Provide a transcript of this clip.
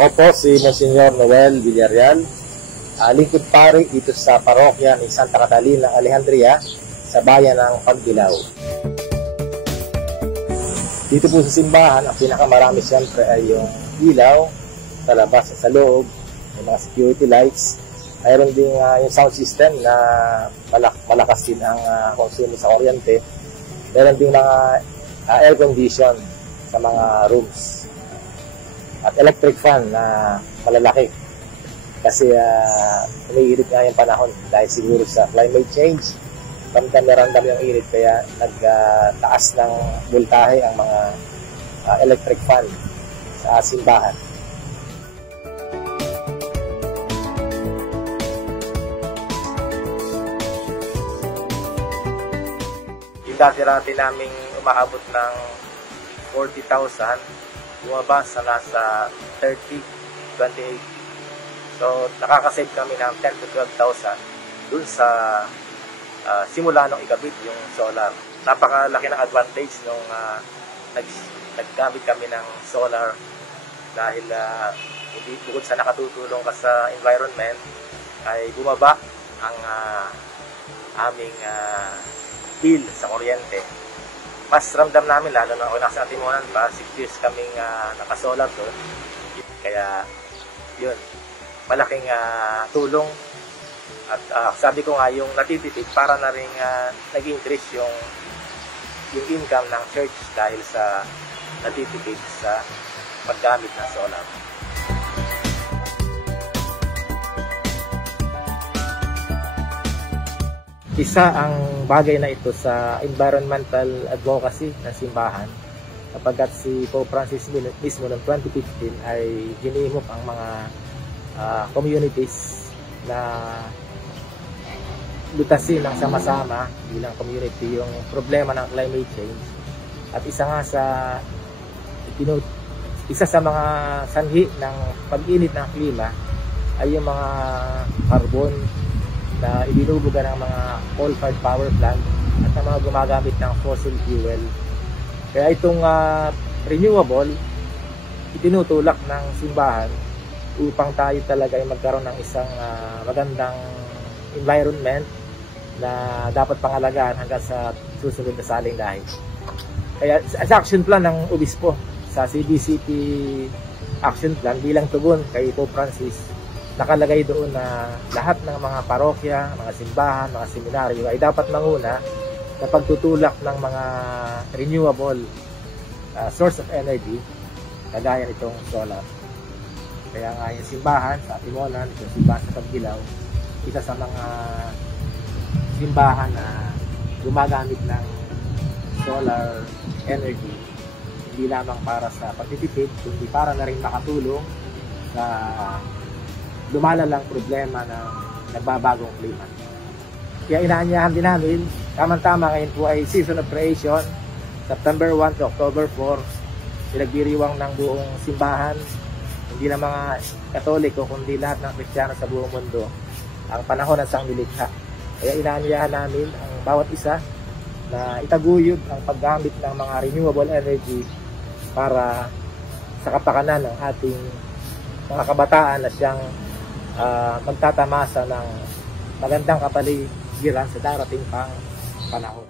Ako po si Monsignor Noel Villarreal, lingkod pari dito sa parokya ni Santa Catalina, Alejandria, sa bayan ng Pagbilao. Dito po sa simbahan, ang pinakamarami siyempre ay yung ilaw sa labas at sa loob, may mga security lights. Mayroon din yung sound system na malakas din ang consume sa kuryente. Mayroon din mga air condition sa mga rooms. At electric fan na malalaki kasi umiinit nga yung panahon dahil siguro sa climate change, ramdam na ramdam yung init kaya nagtaas ng voltahe ang mga electric fan sa simbahan. Yung dati naming umaabot ng 40,000, bumaba sa nasa 30, 28. So, nakakasave kami ng 10 to 12,000 dun sa simula nung ikabit yung solar. Napakalaki ng advantage nung naggamit kami ng solar dahil hindi bukod sa nakatutulong ka sa environment, ay bumaba ang aming bill sa kuryente. Mas ramdam namin, lalo na ako nasa Timonan pa, 6 years kaming nakasolar doon. Kaya, yun, malaking tulong. At sabi ko nga, yung natitipid, para na rin nag-increase yung income ng church dahil sa natitipid sa paggamit ng solar. Isa ang bagay na ito sa environmental advocacy ng simbahan, kapagkat si Pope Francis mismo noong 2015 ay ginimok ang mga communities na lutasin ng sama-sama bilang community yung problema ng climate change. At isa sa mga sanhi ng pag-init ng klima ay yung mga carbon na ibinubuga ng mga coal-fired power plant at ng mga gumagamit ng fossil fuel. Kaya itong renewable, itinutulak ng simbahan upang tayo talaga ay magkaroon ng isang magandang environment na dapat pangalagaan hanggang sa susunod na saling dahil. Kaya sa action plan ng obispo, sa CBCP action plan bilang tugon kay Pope Francis, nakalagay doon na lahat ng mga parokya, mga simbahan, mga seminaryo ay dapat manguna sa pagtutulak ng mga renewable source of energy, kagaya nitong solar. Kaya nga yung simbahan sa Timonan, yung simbahan sa Pagbilao, isa sa mga simbahan na gumagamit ng solar energy, hindi lamang para sa pagtitipid, kundi para na rin makatulong sa lumalalang problema ng nagbabagong klima. Kaya inaanyahan din namin, tamang-tama ngayon po ay season of creation, September 1 to October 4, pinagdiriwang ng buong simbahan, hindi na mga Katoliko, kundi lahat ng Kristiyano sa buong mundo, ang panahon ng sanglilikha. Kaya inaanyahan namin ang bawat isa na itaguyod ang paggamit ng mga renewable energy para sa kapakanan ng ating mga kabataan na siyang magtatamasa ng magandang kapaligiran sa darating pang panahon.